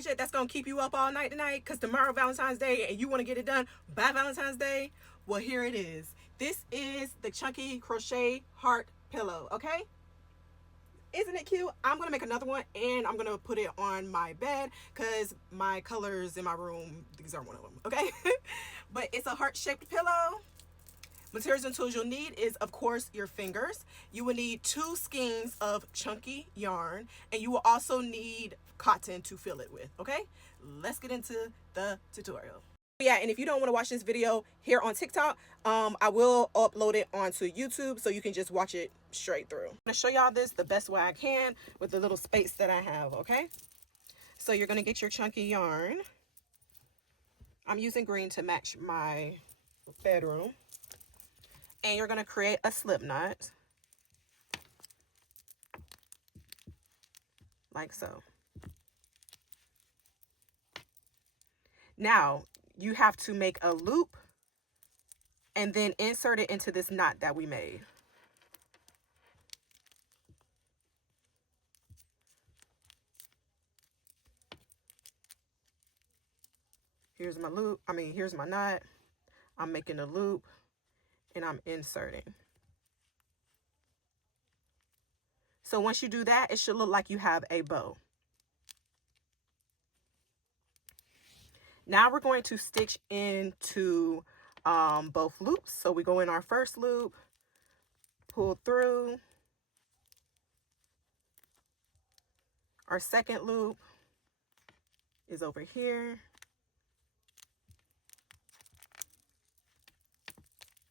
project that's gonna keep you up all night tonight because tomorrow Valentine's Day and you want to get it done by Valentine's Day, well, here it is. This is the Chunky Crochet Heart Pillow, okay? Isn't it cute? I'm gonna make another one and I'm gonna put it on my bed because my colors in my room, these are one of them, okay? But it's a heart-shaped pillow. Materials and tools you'll need is, of course, your fingers. You will need 2 skeins of chunky yarn, and you will also need cotton to fill it with, okay? Let's get into the tutorial. Yeah, and if you don't want to watch this video here on TikTok, I will upload it onto YouTube so you can just watch it straight through. I'm going to show y'all this the best way I can with the little space that I have, okay? So you're going to get your chunky yarn. I'm using green to match my bedroom. And you're going to create a slip knot, like so. Now, you have to make a loop and then insert it into this knot that we made. Here's my loop, here's my knot. I'm making a loop and I'm inserting. So once you do that, it should look like you have a bow. Now we're going to stitch into both loops. So we go in our first loop, pull through. Our second loop is over here.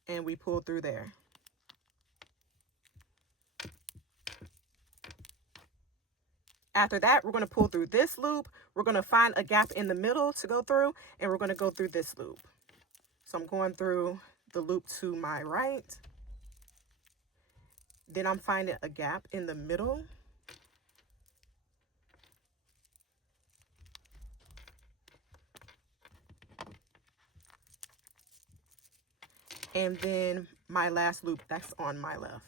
And we pull through there. After that, we're going to pull through this loop. We're going to find a gap in the middle to go through, and we're going to go through this loop. So I'm going through the loop to my right. Then I'm finding a gap in the middle. And then my last loop that's on my left.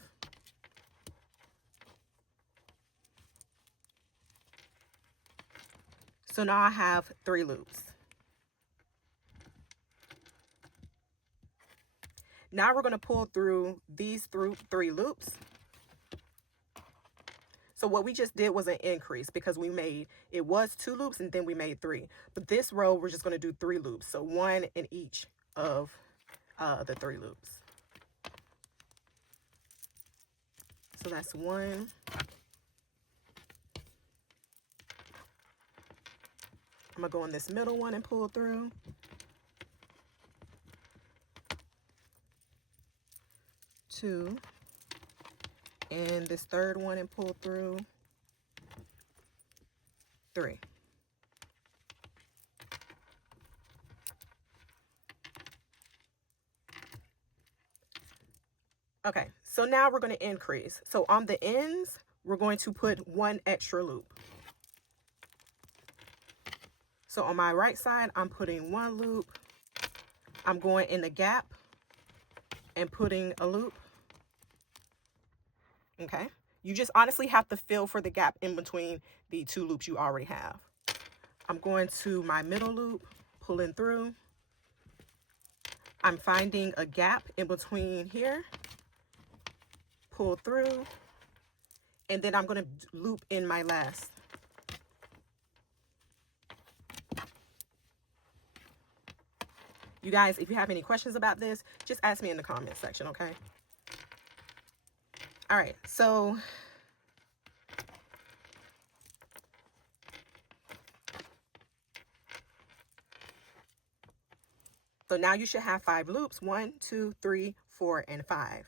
So now I have 3 loops. Now we're going to pull through these 3 loops. So what we just did was an increase because it was 2 loops and then we made 3. But this row, we're just going to do 3 loops. So 1 in each of the 3 loops. So that's 1. I'm going to go in this middle one and pull through. 2. And this third one and pull through. 3. Okay, so now we're going to increase. So on the ends, we're going to put 1 extra loop. So on my right side, I'm putting 1 loop. I'm going in the gap and putting a loop. Okay. You just honestly have to feel for the gap in between the 2 loops you already have. I'm going to my middle loop, pulling through. I'm finding a gap in between here, pull through, and then I'm going to loop in my last. You guys, if you have any questions about this, just ask me in the comment section, okay? All right, so now you should have 5 loops, 1, 2, 3, 4, and 5.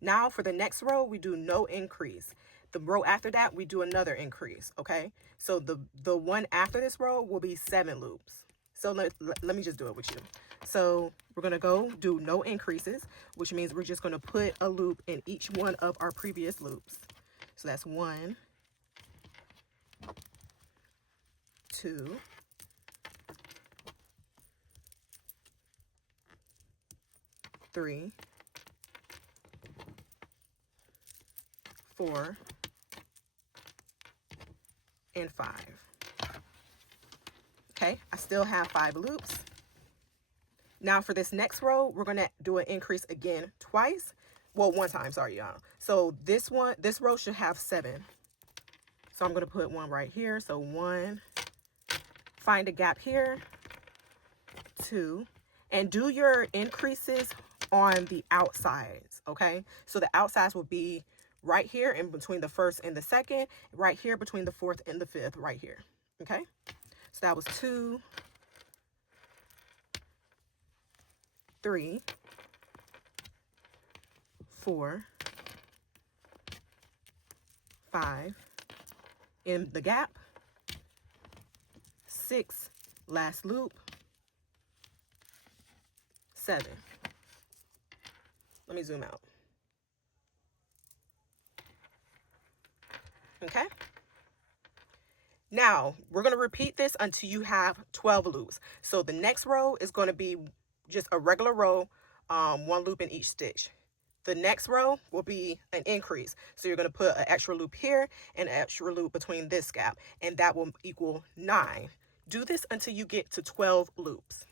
Now for the next row, we do no increase. The row after that, we do another increase, okay? So the one after this row will be 7 loops. So let me just do it with you. So we're going to go do no increases, which means we're just going to put a loop in each one of our previous loops. So that's 1, 2, 3, 4, and 5. Okay, I still have 5 loops. Now for this next row, we're going to do an increase again twice. Well, one time, sorry, y'all. So this row should have 7. So I'm going to put one right here. So 1, find a gap here, 2, and do your increases on the outsides, okay? So the outsides will be right here in between the first and the second, right here between the fourth and the fifth, right here, okay? So that was 2, 3, 4, 5, in the gap, 6, last loop, 7. Let me zoom out. Okay. Now, we're going to repeat this until you have 12 loops. So the next row is going to be just a regular row, 1 loop in each stitch. The next row will be an increase. So you're going to put an extra loop here and an extra loop between this gap, and that will equal 9. Do this until you get to 12 loops.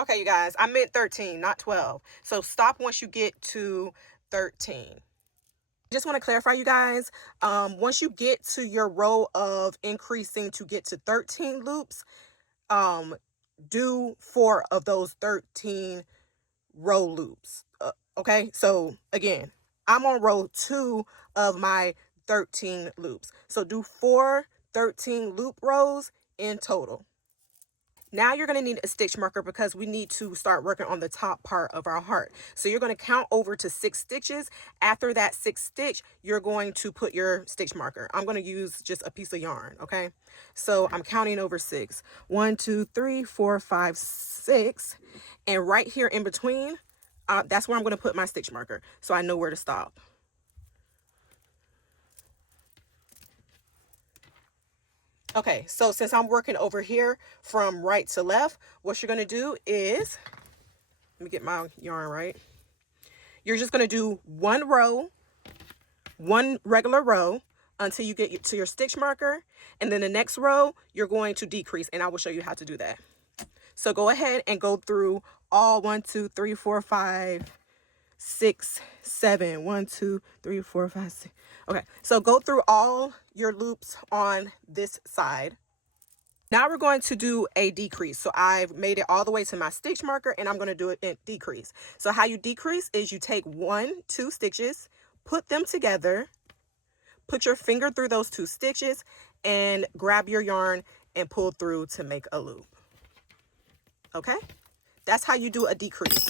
Okay, you guys, I meant 13, not 12. So stop once you get to 13. Just want to clarify, you guys, once you get to your row of increasing to get to 13 loops, do 4 of those 13 row loops. Okay, so again, I'm on row 2 of my 13 loops. So do 4 13 loop rows in total. Now you're going to need a stitch marker because we need to start working on the top part of our heart. So you're going to count over to 6 stitches. After that 6th stitch, you're going to put your stitch marker. I'm going to use just a piece of yarn, okay? So I'm counting over 6. 1, 2, 3, 4, 5, 6. And right here in between, that's where I'm going to put my stitch marker so I know where to stop. Okay, so since I'm working over here from right to left, what you're going to do is, let me get my yarn right. You're just going to do 1 row, 1 regular row until you get to your stitch marker. And then the next row, you're going to decrease, and I will show you how to do that. So go ahead and go through all 1, 2, 3, 4, 5, 6, 7. 1, 2, 3, 4, 5, 6. Okay, so go through all your loops on this side. Now we're going to do a decrease. So I've made it all the way to my stitch marker, and I'm going to do it in decrease. So how you decrease is you take 1, 2 stitches, put them together, put your finger through those 2 stitches, and grab your yarn and pull through to make a loop. Okay, that's how you do a decrease.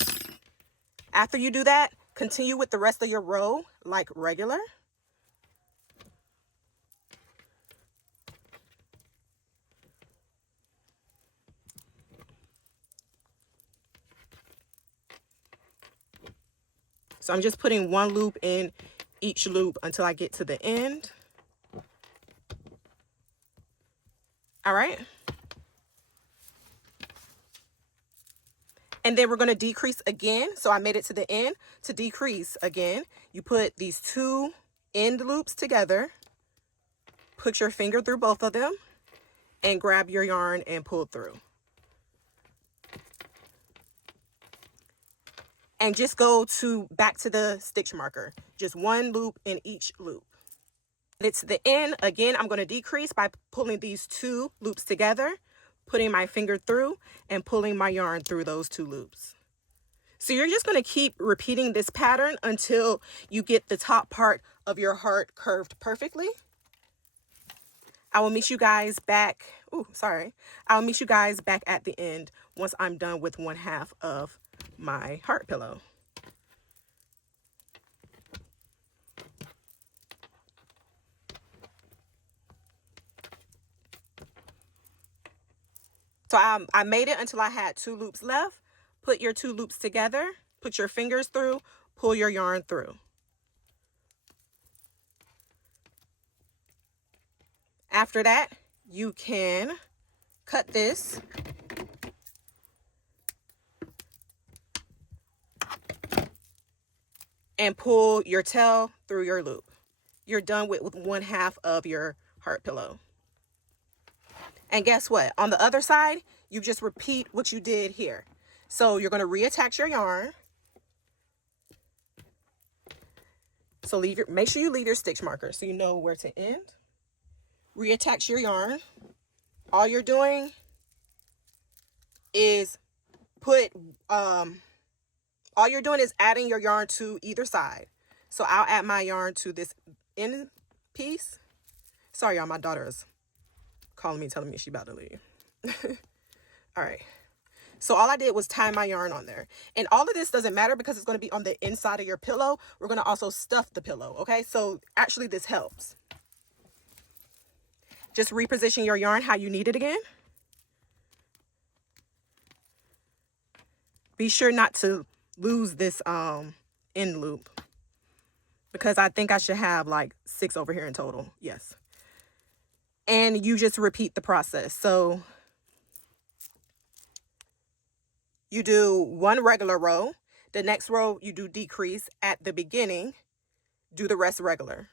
After you do that, continue with the rest of your row like regular. So I'm just putting 1 loop in each loop until I get to the end. All right. And then we're going to decrease again. So I made it to the end. To decrease again, you put these 2 end loops together, put your finger through both of them, and grab your yarn and pull through. And just go back to the stitch marker. Just 1 loop in each loop. It's the end. Again, I'm going to decrease by pulling these 2 loops together, putting my finger through, and pulling my yarn through those 2 loops. So you're just going to keep repeating this pattern until you get the top part of your heart curved perfectly. I will meet you guys back. I'll meet you guys back at the end once I'm done with 1/2 of my heart pillow. So I made it until I had 2 loops left. Put your 2 loops together, put your fingers through, pull your yarn through. After that, you can cut this and pull your tail through your loop. You're done with 1/2 of your heart pillow. And guess what? On the other side, you just repeat what you did here. So you're going to reattach your yarn. So make sure you leave your stitch marker so you know where to end. Reattach your yarn. All you're doing is adding your yarn to either side. So I'll add my yarn to this end piece. Sorry, y'all, my daughter is calling me, telling me she's about to leave. All right. So all I did was tie my yarn on there. And all of this doesn't matter because it's going to be on the inside of your pillow. We're going to also stuff the pillow, okay? So actually this helps. Just reposition your yarn how you need it again. Be sure not to lose this end loop, because I think I should have like 6 over here in total. Yes. And you just repeat the process. So you do 1 regular row. The next row you do decrease at the beginning. Do the rest regular.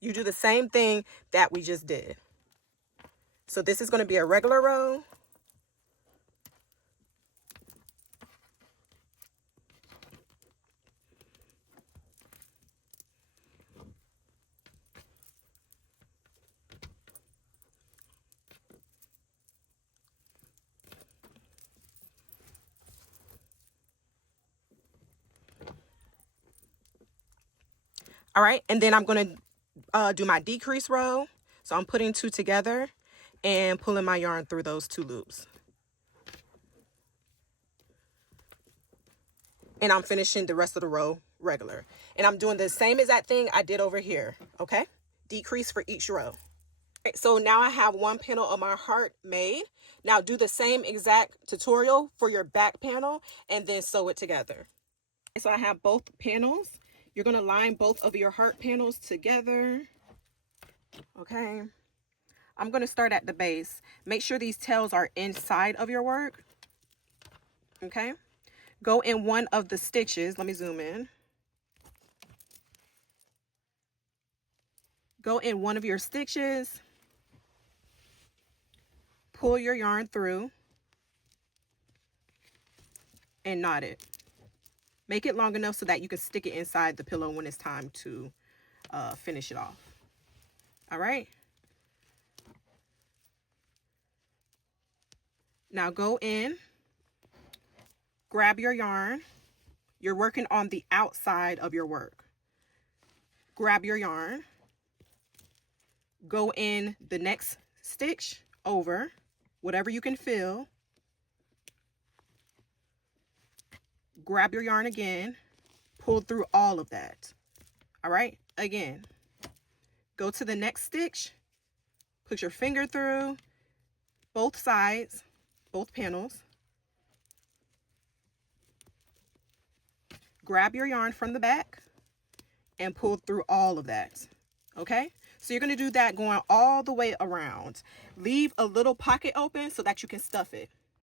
You do the same thing that we just did. So this is going to be a regular row. All right, and then I'm going to do my decrease row. So I'm putting 2 together and pulling my yarn through those 2 loops. And I'm finishing the rest of the row regular. And I'm doing the same exact thing I did over here, okay? Decrease for each row. Okay, so now I have 1 panel of my heart made. Now do the same exact tutorial for your back panel and then sew it together. So I have both panels. You're going to line both of your heart panels together. Okay. I'm going to start at the base. Make sure these tails are inside of your work. Okay. Go in one of the stitches. Let me zoom in. Go in one of your stitches. Pull your yarn through and knot it. Make it long enough so that you can stick it inside the pillow when it's time to finish it off. All right. Now go in, grab your yarn. You're working on the outside of your work. Grab your yarn. Go in the next stitch over, whatever you can feel. Grab your yarn again, pull through all of that. All right, again, go to the next stitch, put your finger through both sides, both panels. Grab your yarn from the back and pull through all of that. Okay, so you're going to do that going all the way around. Leave a little pocket open so that you can stuff it.